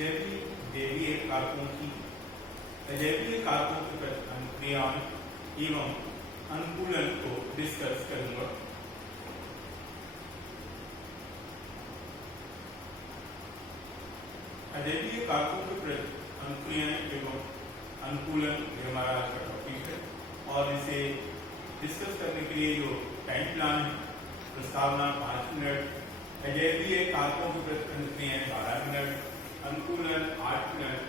जैवीय कारकों की अजैवीय कारकों के क्रियाओं एवं अनुकूलन को डिस्कस करूंगा। अजैवीय कारकों के प्रति अनुक्रियाएं एवं अनुकूलन ये हमारा आज का टॉपिक है और इसे डिस्कस करने के लिए जो टाइम प्लान है, प्रस्तावना 5 मिनट, अजैवीय कारकों के प्रति अनुक्रियाएं 12 मिनट, अनुकूलन 8 मिनट,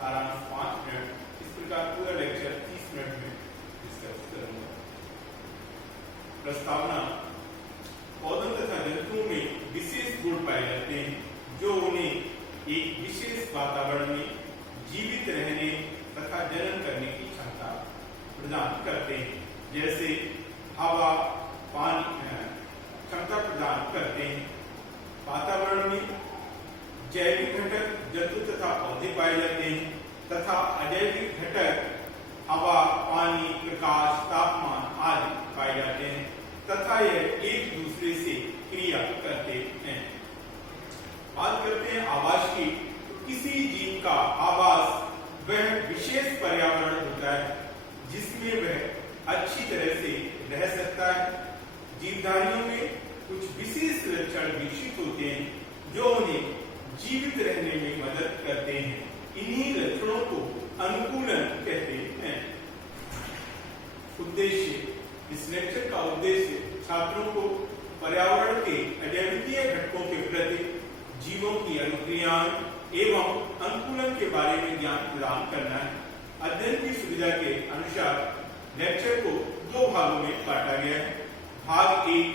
सारांश 5 मिनट, इस प्रकार पूरा लेक्चर 30 मिनट में डिस्कस करूंगा। प्रस्तावना, पौधों तथा जंतुओं में विशेष गुण पाए जाते हैं जो उन्हें एक विशेष वातावरण में जीवित रहने तथा जनन करने की क्षमता प्रदान करते हैं, जैसे हवा, पानी क्षमता प्रदान करते हैं। वातावरण में जैविक घटक जंतु तथा पौधे पाए जाते हैं तथा अजैविक घटक हवा, पानी, प्रकाश, तापमान आदि पाए जाते हैं तथा यह एक दूसरे से क्रिया करते हैं। बात करते हैं आवास की, तो किसी जीव का आवास वह विशेष पर्यावरण होता है जिसमें वह अच्छी तरह से रह सकता है। जीवधारियों में कुछ विशेष लक्षण विकसित होते हैं जो उन्हें जीवित रहने में मदद करते हैं। इन्हीं लक्षणों को अनुकूलन कहते हैं। उद्देश्य, इस लेक्चर का उद्देश्य छात्रों को पर्यावरण के अजैविकीय घटकों के प्रति जीवों की अनुक्रियाएं एवं अनुकूलन के बारे में ज्ञान प्रदान करना है। अध्ययन की सुविधा के अनुसार लेक्चर को 2 भागों में बांटा गया है। भाग 1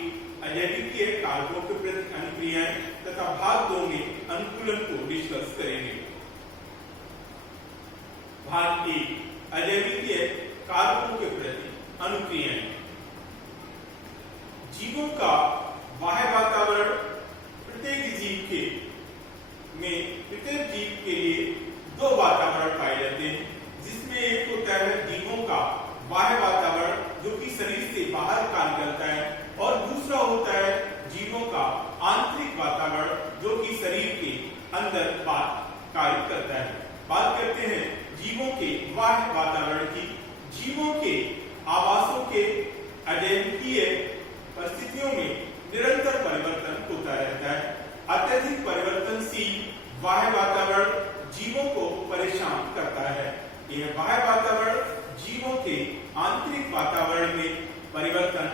अजैविकीय कारकों के प्रति अनुक्रियाएं तथा भाग 2 में अनुकूलन को डिस्कस करेंगे। भाग 1 अजैविकीय कारकों के प्रति अनुक्रियाएं। जीवों का बाह्य वातावरण प्रत्येक जीव के लिए 2 वातावरण पाए जाते हैं, जिसमें एक होता है जीवों का बाह्य वातावरण जो कि शरीर से बाहर कार्य करता है और दूसरा होता है जीवों का आंतरिक वातावरण जो कि शरीर के अंदर कार्य करता है। बात करते हैं जीवों के बाह्य वातावरण की। जीवों के आवासों के अजैविकीय परिस्थितियों में निरंतर परिवर्तन होता रहता है। अत्यधिक परिवर्तनशील बाह्य वातावरण जीवों को परेशान करता है। यह बाह्य वातावरण जीवों के आंतरिक वातावरण में परिवर्तन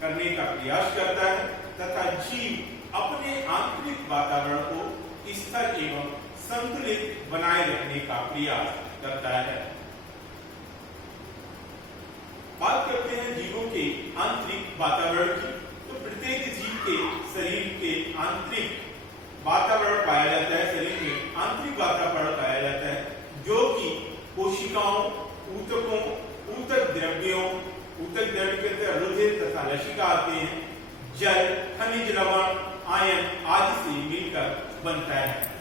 करने का प्रयास करता है तथा जीव अपने आंतरिक वातावरण को स्थिर एवं संतुलित बनाए रखने का प्रयास करता है। बात करते हैं जीवों के आंतरिक वातावरण की, तो प्रत्येक जीव के शरीर के आंतरिक वातावरण पाया जाता है। शरीर में आंतरिक वातावरण पाया जाता है जो कि कोशिकाओं, ऊतकों, ऊतक द्रव्यों, ऊतक द्रव्य के अंदर रुधिर तथा लसिका आते हैं, जल, खनिज लवण, आयन आदि से मिलकर बनता है।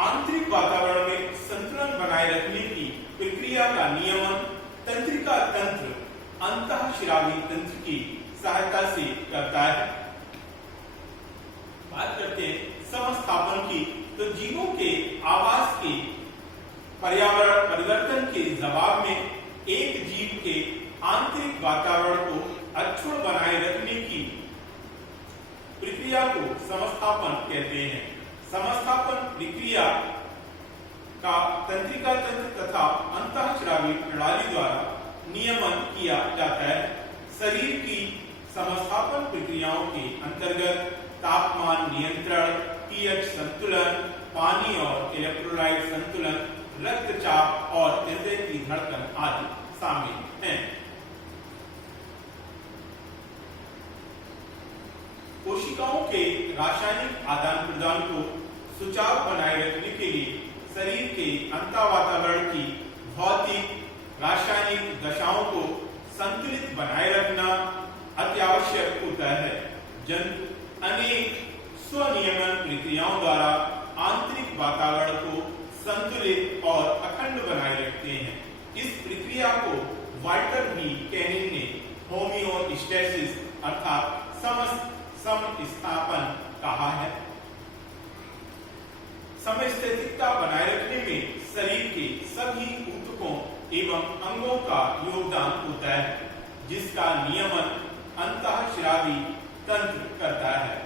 आंतरिक वातावरण में संतुलन बनाए रखने की प्रक्रिया का नियमन तंत्रिका तंत्र अंतःस्रावी तंत्र की सहायता से करता है। बात करते हैं समस्थापन की, तो जीवों के आवास के पर्यावरण परिवर्तन के जवाब में एक जीव के आंतरिक वातावरण को अक्षुण्ण बनाए रखने की प्रक्रिया को समस्थापन कहते हैं। समस्थापन प्रक्रिया का तंत्रिका तंत्र तथा अंतःस्रावी प्रणाली द्वारा नियमन किया जाता है। शरीर की समस्थापन प्रक्रियाओं के अंतर्गत तापमान नियंत्रण, पीएच संतुलन, पानी और इलेक्ट्रोलाइट संतुलन, रक्तचाप और हृदय की धड़कन आदि शामिल हैं। कोशिकाओं के रासायनिक आदान प्रदान को सुचारू बनाए रखने के लिए शरीर के अंतःवातावरण की भौतिक, रासायनिक दशाओं को संतुलित बनाए रखना अत्यावश्यक होता है। जंतु अनेक स्वनियमन प्रक्रियाओं द्वारा आंतरिक वातावरण को संतुलित और अखंड बनाए रखते हैं। इस प्रक्रिया को वाल्टर बी कैनिंग ने होमियोस्टेसिस अर्थात समस्थापन कहा है। संतुलितता बनाए रखने में शरीर के सभी ऊतकों एवं अंगों का योगदान होता है, जिसका नियमन अंतःस्रावी तंत्र करता है।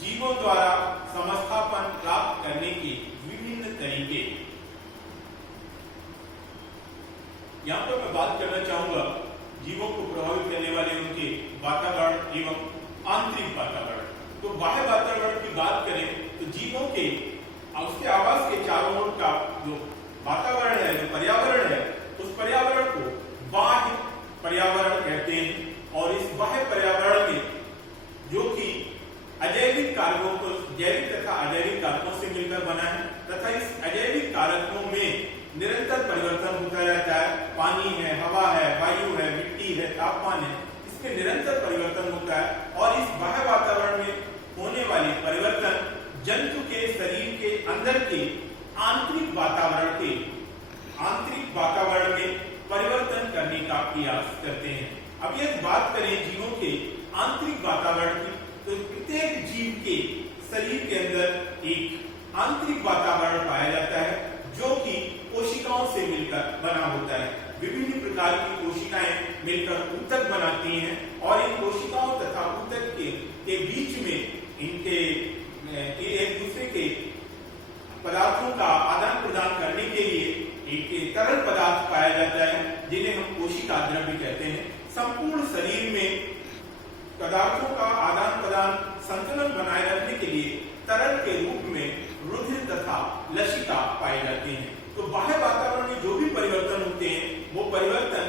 जीवों द्वारा समस्थापन प्राप्त करने के विभिन्न तरीके। यहाँ पर मैं बात करना चाहूंगा जीवों को प्रभावित करने वाले उनके वातावरण एवं आंतरिक वातावरण। तो बाह्य वातावरण की बात करें तो जीवों के उसके आवास के चारों ओर का जो वातावरण है, जो पर्यावरण है, उस पर्यावरण को बाह्य पर्यावरण कहते हैं। और इस बाह्य पर्यावरण में जो कि अजैविक कारकों को जैविक तथा अजैविक कारकों से मिलकर बना है तथा इस अजैविक कारकों में निरंतर परिवर्तन होता रहता है। पानी है, हवा है, वायु है, मिट्टी है, तापमान है, इसमें निरंतर परिवर्तन होता है। और इस बाह्य वातावरण में होने वाले परिवर्तन जंतु के शरीर के अंदर के आंतरिक वातावरण में परिवर्तन करने का प्रयास करते हैं। अब यदि बात करें जीवों के आंतरिक वातावरण की, तो प्रत्येक जीव के शरीर के अंदर एक आंतरिक वातावरण पाया जाता है जो कि कोशिकाओं से मिलकर बना होता है। विभिन्न प्रकार की कोशिकाएं मिलकर ऊतक बनाती हैं और इन कोशिकाओं तथा ऊतक के बीच में इनके एक दूसरे के पदार्थों का आदान प्रदान करने के लिए एक तरल पदार्थ पाया जाता है जिन्हें हम कोशिका द्रव्य कहते हैं। संपूर्ण शरीर में पदार्थों का आदान प्रदान संतुलन बनाए रखने के लिए तरल के रूप में रुधिर तथा लसिका पाई जाती है। तो बाह्य वातावरण में जो भी परिवर्तन होते हैं वो परिवर्तन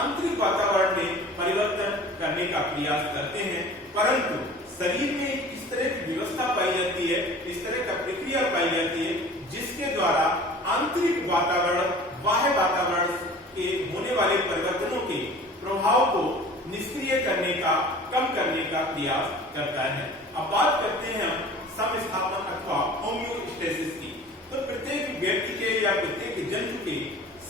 आंतरिक वातावरण में परिवर्तन करने का प्रयास करते हैं, परंतु शरीर में इस तरह की व्यवस्था पाई जाती है, इस तरह का प्रक्रिया पाई जाती है जिसके द्वारा आंतरिक वातावरण बाह्य वातावरण के होने वाले परिवर्तनों के प्रभाव को निष्क्रिय करने का, कम करने का प्रयास करता है। अब बात करते हैं हम समस्थापन अथवा होम्योस्टेसिस की। तो प्रत्येक व्यक्ति के या प्रत्येक जंतु के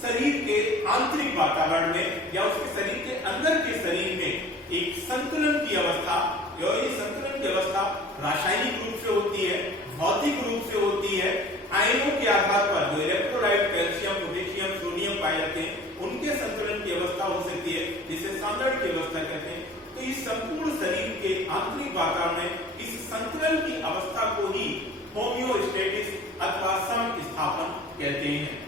शरीर के आंतरिक वातावरण में या उसके शरीर के अंदर के शरीर में एक संतुलन की अवस्था, और ये संतुलन की अवस्था रासायनिक रूप से होती है, भौतिक रूप से होती है। आयनों के आधार पर जो इलेक्ट्रोलाइट कैल्शियम, पोटेशियम, सोडियम पाए जाते हैं उनके संतुलन की अवस्था हो सकती है, जिसे सांद्रण की अवस्था कहते हैं। तो इस संपूर्ण शरीर के आंतरिक वातावरण में इस संतुलन की अवस्था को ही होम्योस्टेसिस अथवा समस्थापन कहते हैं।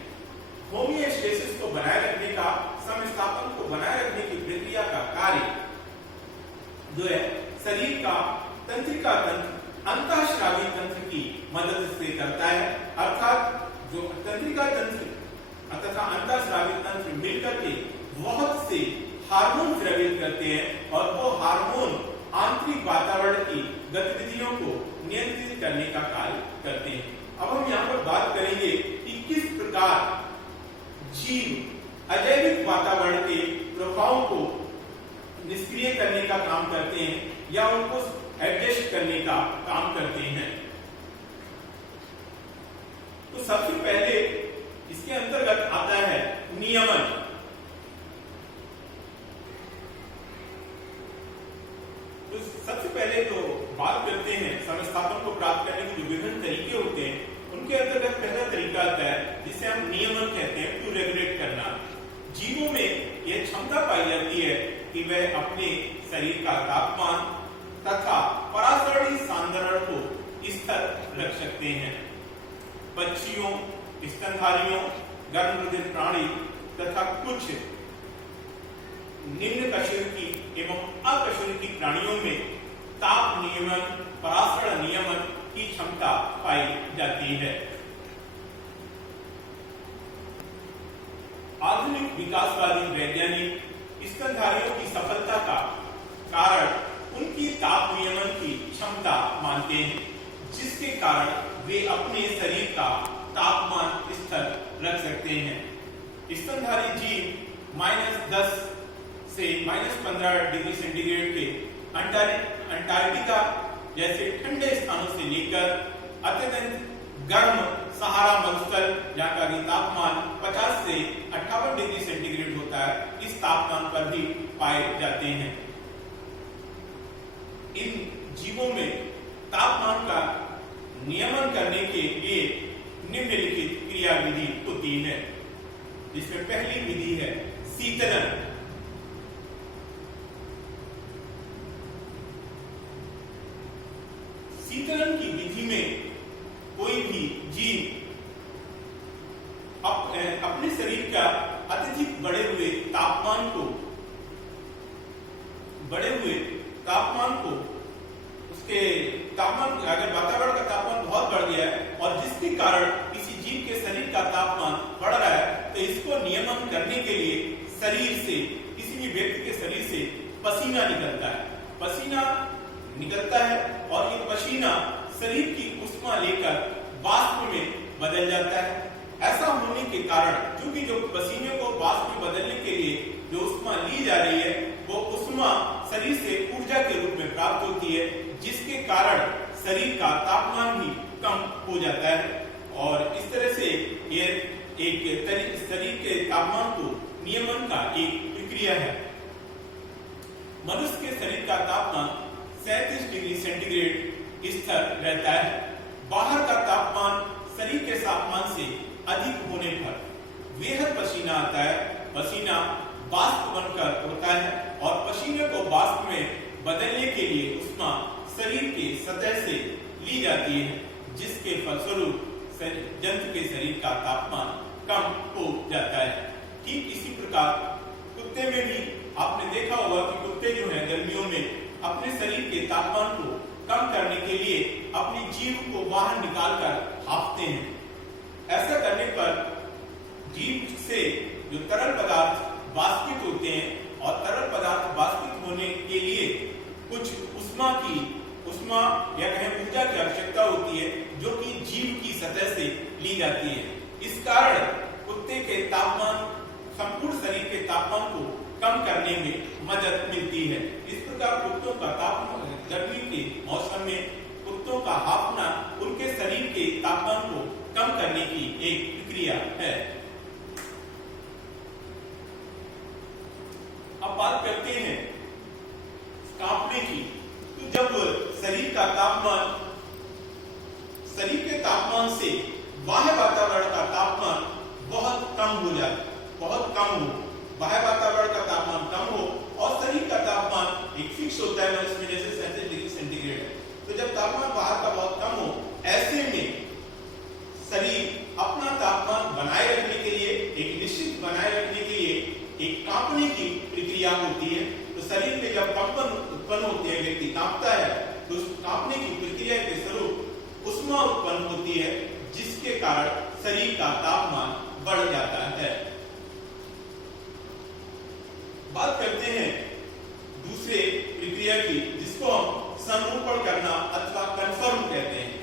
होम्योस्टेसिस को बनाए रखने का, समस्थापन को बनाए रखने की प्रक्रिया का कार्य जो है शरीर का तंत्रिका तंत्र अंतःस्रावी तंत्र की मदद से करता है। अर्थात जो तंत्रिका तंत्र तथा अंतःस्रावी तंत्र मिलकर के बहुत से हार्मोन स्रावित करते हैं और वो हार्मोन आंतरिक वातावरण की गतिविधियों को नियंत्रित करने का कार्य करते हैं। अब हम यहाँ पर बात करेंगे कि किस प्रकार जीव अजैविक वातावरण के प्रभावों को निष्क्रिय करने का काम करते हैं या उनको एडजस्ट करने का काम करते हैं। तो सबसे पहले इसके अंतर्गत आता है नियमन। तो सबसे पहले तो बात करते हैं समस्थापन को प्राप्त करने के जो विभिन्न तरीके होते हैं, उनके अंतर्गत पहला तरीका आता है जिसे हम नियमन कहते हैं, टू रेगुलेट करना। जीवों में यह क्षमता पाई जाती है कि वह अपने शरीर का तापमान तथा परासरणी सांद्रण को स्थिर रख सकते हैं। पक्षियों, स्तनधारियों, गर्भवती प्राणी तथा कुछ निम्न कशेरुकी एवं अकशेरुकी प्राणियों में ताप नियमन, परासरण नियमन की क्षमता पाई जाती है। आधुनिक विकासवादी वैज्ञानिक स्तनधारियों की सफलता का कारण उनकी ताप नियमन की क्षमता मानते हैं, जिसके कारण वे अपने शरीर का तापमान स्थिर रख सकते हैं। स्तनधारी जीव -10 से -15 डिग्री सेंटीग्रेड के अंटार्कटिका जैसे ठंडे स्थानों से लेकर अत्यंत गर्म सहारा मरुस्थल जहाँ का तापमान 50 से 58 डिग्री सेंटीग्रेड होता है, इस तापमान पर भी पाए जाते हैं। इन जीवों में तापमान का नियमन करने के लिए निम्नलिखित क्रिया विधि होती है। इसमें पहली विधि है शीतलन। शीतलन की विधि में कोई भी जीव अपने शरीर का अत्यधिक बढ़े हुए तापमान को उसके तापमान, अगर वातावरण का तापमान बहुत बढ़ गया है और जिसके कारण किसी जीव के शरीर का तापमान बढ़ रहा है, तो इसको नियमन करने के लिए शरीर से, किसी भी व्यक्ति के शरीर से पसीना निकलता है और ये पसीना शरीर की ऊष्मा लेकर वाष्प में बदल जाता है। ऐसा होने के कारण, क्योंकि जो पसीने को वाष्प में बदलने के लिए जो ऊष्मा ली जा रही है, वो ऊष्मा शरीर से ऊर्जा के रूप में प्राप्त होती है, जिसके कारण शरीर का तापमान भी कम हो जाता है। और इस तरह से ये एक शरीर के तापमान को नियमन का एक प्रक्रिया है। मनुष्य के शरीर का तापमान 37 डिग्री सेंटीग्रेड स्थिर रहता है। बाहर का तापमान शरीर के तापमान से अधिक होने पर बेहद पसीना आता है। पसीना वाष्प बनकर उड़ता है और पसीने को वाष्प में बदलने के लिए ऊष्मा शरीर के सतह से ली जाती है, जिसके फलस्वरूप जंतु के शरीर का तापमान कम हो जाता है। ठीक इसी प्रकार कुत्ते में भी आपने देखा होगा कि कुत्ते जो हैं गर्मियों में अपने शरीर के तापमान को कम करने के लिए अपनी जीभ को बाहर निकालकर हाँफते हैं। ऐसा करने पर जीभ से जो तरल पदार्थ वाष्पित होते हैं और तरल पदार्थ वाष्पित होने के लिए कुछ ऊष्मा या कहें ऊर्जा की आवश्यकता होती है, जो कि जीभ की सतह से ली जाती है। इस कारण कुत्ते के तापमान, संपूर्ण शरीर के तापमान को कम करने में मदद मिलती है। इस प्रकार कुत्तों का तापमान, गर्मी के मौसम में कुत्तों का हाँफना उनके शरीर के तापमान को कम करने की एक प्रक्रिया है। अब बात करते हैं कांपने की। तो जब शरीर का तापमान, शरीर के तापमान से बाह्य वातावरण का तापमान बहुत कम हो, बाह्य वातावरण का तापमान कम हो और शरीर का तापमान एक फिक्स होता है, इसमें जैसे 37 डिग्री सेंटीग्रेड है। तो जब तापमान बाहर का बहुत कम हो, ऐसे में शरीर अपना तापमान बनाए रखने के लिए, एक निश्चित बनाए रखने के लिए एक कांपने की प्रक्रिया होती है। तो शरीर में जब कंपन उत्पन्न होते हैं, व्यक्ति कांपता है, तो उस कांपने की प्रक्रिया के स्वरूप ऊष्मा उत्पन्न होती है, जिसके कारण शरीर का तापमान बढ़ जाता है। बात करते हैं दूसरे प्रक्रिया की, जिसको हम संरूपण करना अथवा कन्फर्म कहते हैं।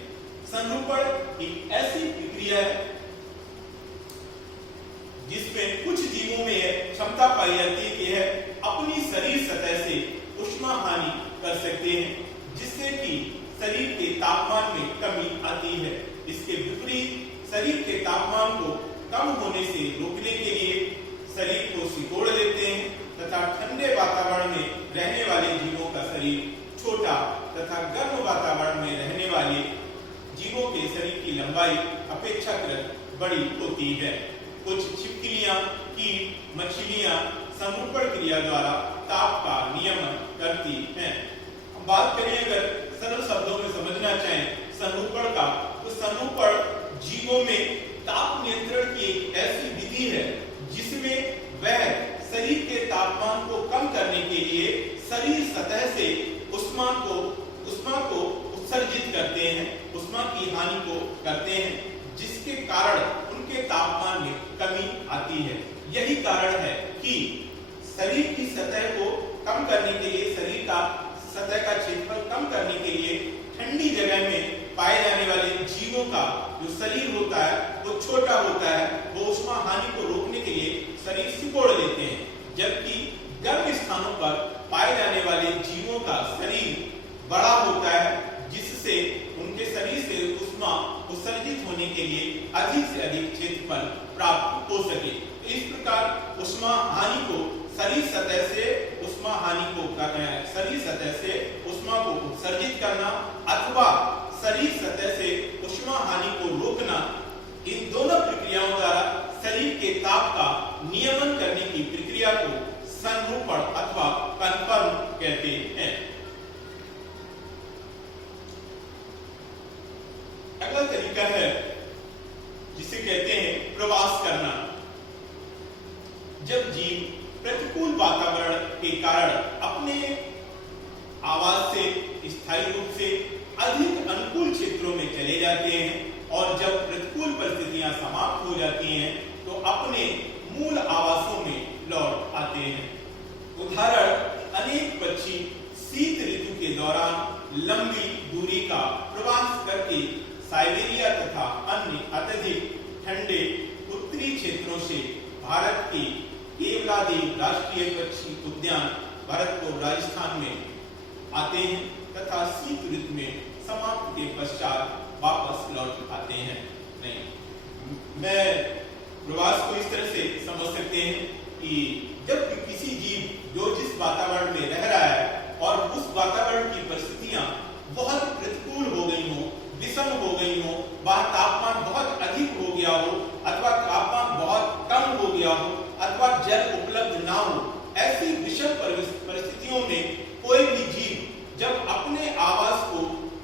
संरूपण एक ऐसी प्रक्रिया है जिसमें कुछ जीवों में क्षमता पाई जाती है कि यह अपनी शरीर सतह से ऊष्मा हानि कर सकते हैं, जिससे कि शरीर के तापमान में कमी आती है। इसके विपरीत शरीर के तापमान को कम होने से रोकने के लिए शरीर को सिकोड़ लेते हैं तथा ठंडे वातावरण में रहने वाले जीवों का शरीर छोटा तथा गर्म वातावरण में रहने वाले जीवों के शरीर की लंबाई अपेक्षाकृत बड़ी होती है। कुछ छिपकलियां, कीट, मछलियां संरूपण क्रिया द्वारा ताप का नियमन करती हैं। बात करें, अगर सरल शब्दों में समझना चाहें संरूपण का, तो संरूपण जीवों में ताप नियंत्रण की एक ऐसी विधि है जिसमें वह शरीर के तापमान को कम करने के लिए शरीर सतह से ऊष्मा को उत्सर्जित करते हैं, ऊष्मा की हानि को करते हैं, जिसके कारण उनके तापमान में कमी आती है। यही कारण है कि शरीर की सतह को कम करने के लिए, शरीर का सतह का क्षेत्रफल कम करने के लिए ठंडी जगह में पाए जाने वाले जीवों का जो शरीर होता है वो छोटा होता है, वो ऊष्मा हानि को रोकने के लिए शरीर सिकोड़ लेते हैं, जबकि गर्म स्थानों पर पाए जाने वाले जीवों का शरीर बड़ा होता है, जिससे उनके शरीर से ऊष्मा उत्सर्जित होने के लिए अधिक से अधिक क्षेत्रफल प्राप्त हो सके। तो इस प्रकार ऊष्मा हानि को शरीर सतह से ऊष्मा को उत्सर्जित करना अथवा शरीर सतह से ऊष्मा हानि को रोकना, इन दोनों प्रक्रियाओं द्वारा शरीर के ताप का नियमन करने की प्रक्रिया को संरूपण अथवा कन्फर्म कहते हैं। अगला तरीका है जिसे कहते हैं प्रवास करना। जब जीव प्रतिकूल वातावरण के कारण अपने आवास से स्थायी रूप से अधिक अनुकूल क्षेत्रों में चले जाते हैं और जब प्रतिकूल परिस्थितियां समाप्त हो जाती हैं तो अपने मूल आवासों में लौट आते हैं। उदाहरण, अनेक पक्षी शीत ऋतु के दौरान लंबी दूरी का प्रवास करके साइबेरिया तथा अन्य अत्यधिक ठंडे उत्तरी क्षेत्रों से भारत के केवलादेव राष्ट्रीय पक्षी उद्यान भरतपुर राजस्थान में आते हैं तथा शीत ऋतु में समाप्ति के पश्चात वापस लौट आते हैं। नहीं, मैं प्रवास को इस तरह से समझ सकते हैं कि जब किसी जीव जो जिस वातावरण में रह रहा है और उस वातावरण की परिस्थितियां बहुत प्रतिकूल हो गई हो, विषम हो गई हो, वह तापमान बहुत अधिक हो गया हो अथवा तापमान बहुत कम हो गया हो अथवा जल उपलब्ध ना हो, ऐसी विषम परिस्थितियों में कोई भी जीव जब अपने आवास को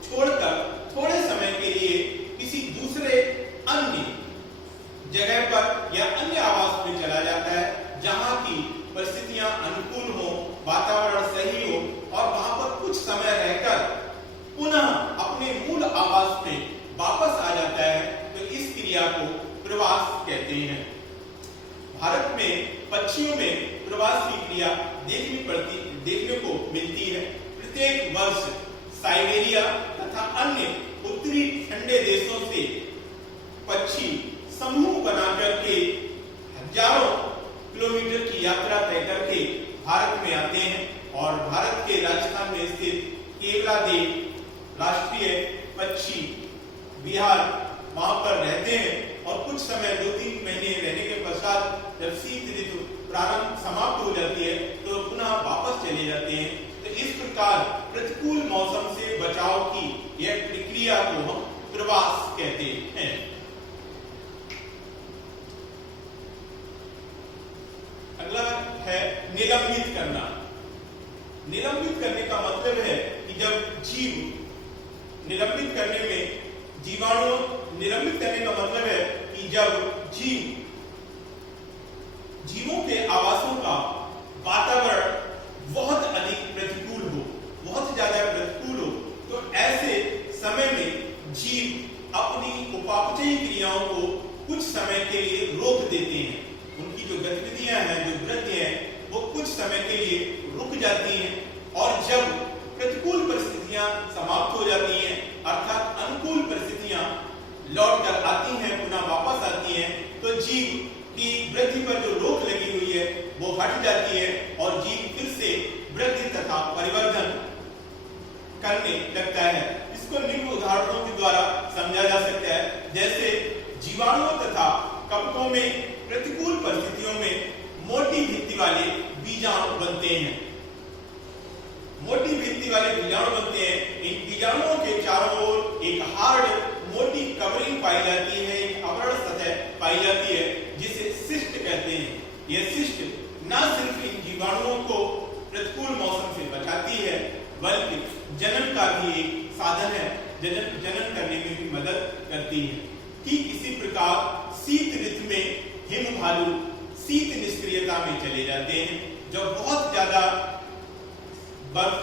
छोड़कर थोड़े समय के लिए किसी दूसरे अन्य जगह पर या अन्य आवास में चला जाता है जहां की परिस्थितियां अनुकूल हो, वातावरण सही हो और वहां पर कुछ समय रहकर पुनः अपने मूल आवास में वापस आ जाता है, तो इस क्रिया को प्रवास कहते हैं। भारत में पक्षियों में प्रवास की क्रिया देखने को मिलती है। प्रत्येक वर्ष साइबेरिया तथा अन्य उत्तरी ठंडे देशों से पक्षी समूह बनाकर के हजारों किलोमीटर की यात्रा तय करके भारत में आते हैं और भारत के राजस्थान में स्थित केवलादेव राष्ट्रीय पक्षी विहार वहां पर रहते हैं और कुछ समय 2-3 महीने रहने के पश्चात जब शीत ऋतु प्रारंभ समाप्त हो जाती है तो पुनः वापस चले जाते हैं। तो इस प्रकार प्रतिकूल मौसम से बचाव की यह प्रक्रिया को हम प्रवास कहते हैं। अगला है निलंबित करना। निलंबित करने का मतलब है कि जब जीव निलंबित करने में जीवाणु निलंबित करने का मतलब है कि जब जीवों के आवासों का वातावरण बहुत अधिक प्रतिकूल हो, बहुत ज्यादा प्रतिकूल हो, तो ऐसे समय में जीव अपनी उपापचयी क्रियाओं को कुछ समय के लिए रोक देते हैं। उनकी जो गतिविधियां हैं, जो वृद्धि है, वो कुछ समय के लिए रुक जाती हैं और जब प्रतिकूल परिस्थितियां समाप्त हो जाती हैं अर्थात अनुकूल परिस्थितियां लौट कर आती हैं, पुनः वापस आती हैं, तो जीव की वृद्धि पर जो रोक लगी हुई है वो हट जाती है और जीव फिर से वृद्धि तथा परिवर्धन करने लगता है। इसको निम्न उदाहरणों के द्वारा समझा जा सकता है। जैसे जीवाणुओं तथा कवकों में प्रतिकूल परिस्थितियों में मोटी भित्ति वाले बीजाणु बनते हैं। मोटी भित्ति वाले बीजाणु बनते हैं। इन बीजाणुओं के चारों ओर एक हार्ड मोटी कवरिंग पाई जाती है, एक आवरण सतह पाई जाती है जिसे सिस्ट कहते हैं। यह सिस्ट न सिर्फ इन जीवाणुओं को प्रतिकूल मौसम से बचाती है बल्कि जनन का भी एक साधन है, जनन करने में भी मदद करती है। ठीक इसी प्रकार शीत ऋतु में हिम भालू शीत निष्क्रियता में चले जाते हैं। जब बहुत ज्यादा बर्फ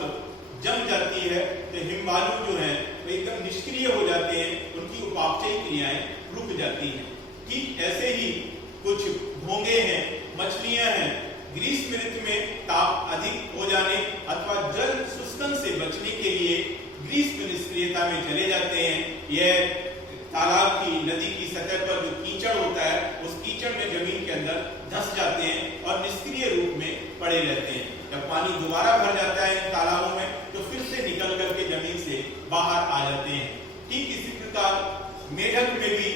जम जाती है तो हिम भालू जो है वो एकदम निष्क्रिय हो जाते हैं, उनकी उपापचयी क्रियाएं रुक जाती हैं। ठीक ऐसे ही कुछ घोंगे हैं, मछलियां हैं, ग्रीष्म ऋतु में ताप अधिक हो जाने अथवा जल शुष्कन से बचने के लिए ग्रीष्म निष्क्रियता में चले जाते हैं। यह तालाब की, नदी की सतह पर जो कीचड़ होता है उस कीचड़ में जमीन के अंदर धंस जाते हैं और निष्क्रिय रूप में पड़े रहते हैं। जब पानी दोबारा भर जाता है तालाबों में तो फिर से निकल करके जमीन से बाहर आ जाते हैं। ठीक इसी प्रकार मेढक में भी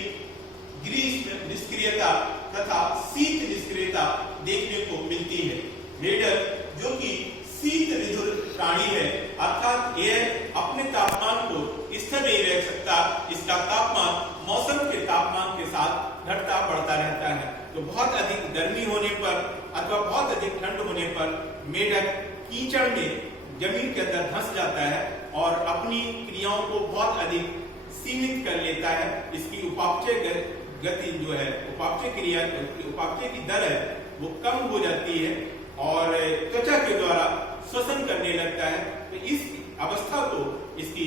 ग्रीष्म निष्क्रियता तथा शीत निष्क्रियता देखने को मिलती है। मेढक जो कि शीत ऋतु प्राणी है अर्थात यह अपने तापमान को स्थिर नहीं रह सकता, इसका तापमान मौसम के तापमान के साथ तो बहुत अधिक गर्मी होने पर अथवा बहुत अधिक ठंड होने पर मेढक कीचड़ में जमीन के अंदर धंस जाता है और अपनी क्रियाओं को बहुत अधिक सीमित कर लेता है। इसकी उपापचय गति जो है, उपापचय की दर है वो कम हो जाती है और त्वचा के द्वारा श्वसन करने लगता है। तो इस अवस्था को इसकी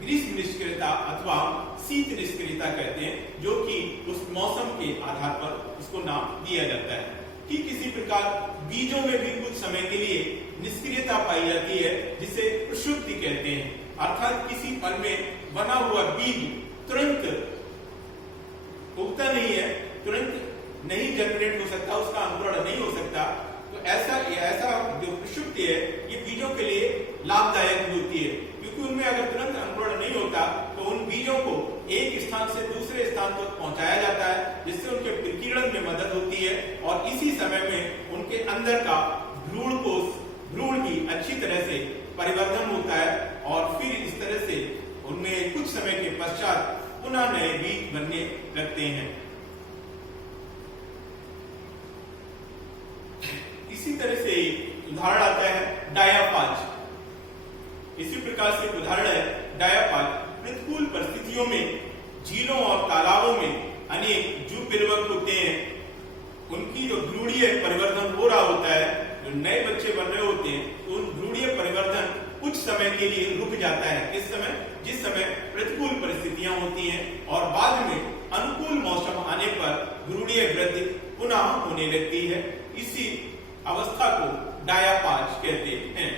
ग्रीष्म निष्क्रियता अथवा शीत निष्क्रियता कहते हैं, जो कि उस मौसम के आधार पर उसको नाम दिया जाता है। ठीक इसी प्रकार बीजों में भी कुछ समय के लिए निष्क्रियता पाई जाती है, जिसे प्रसुप्ति कहते हैं। अर्थात किसी फल में बना हुआ बीज तुरंत उगता नहीं है, तुरंत नहीं जनरेट हो सकता, उसका अंकुरण नहीं हो सकता। तो ऐसा जो प्रसुप्ति है ये बीजों के लिए लाभदायक होती है, क्योंकि उनमें अगर तुरंत अंकुरण नहीं होता तो उन बीजों को एक स्थान से दूसरे स्थान तक पहुंचाया जाता है, जिससे उनके प्रकीर्णन में मदद होती है और इसी समय में उनके अंदर का भ्रूण भी अच्छी तरह से परिवर्तन होता है और फिर इस तरह से उनमें कुछ समय के पश्चात पुनः नए बीज बनने लगते हैं। इसी तरह से उदाहरण आता है डायाफाज। इसी प्रकार से उदाहरण है डायाफाज। प्रतिकूल परिस्थितियों में झीलों और तालाबों में अनेक जीव बिरवक होते हैं, उनकी जो भ्रूणीय परिवर्तन हो रहा होता है, जो नए बच्चे बन रहे होते हैं, तो उन भ्रूणीय परिवर्तन कुछ समय के लिए रुक जाता है। इस समय जिस समय प्रतिकूल परिस्थितियां होती हैं और बाद में अनुकूल मौसम आने पर भ्रूणीय वृद्धि पुनः होने लगती है। इसी अवस्था को डायाफाज कहते हैं।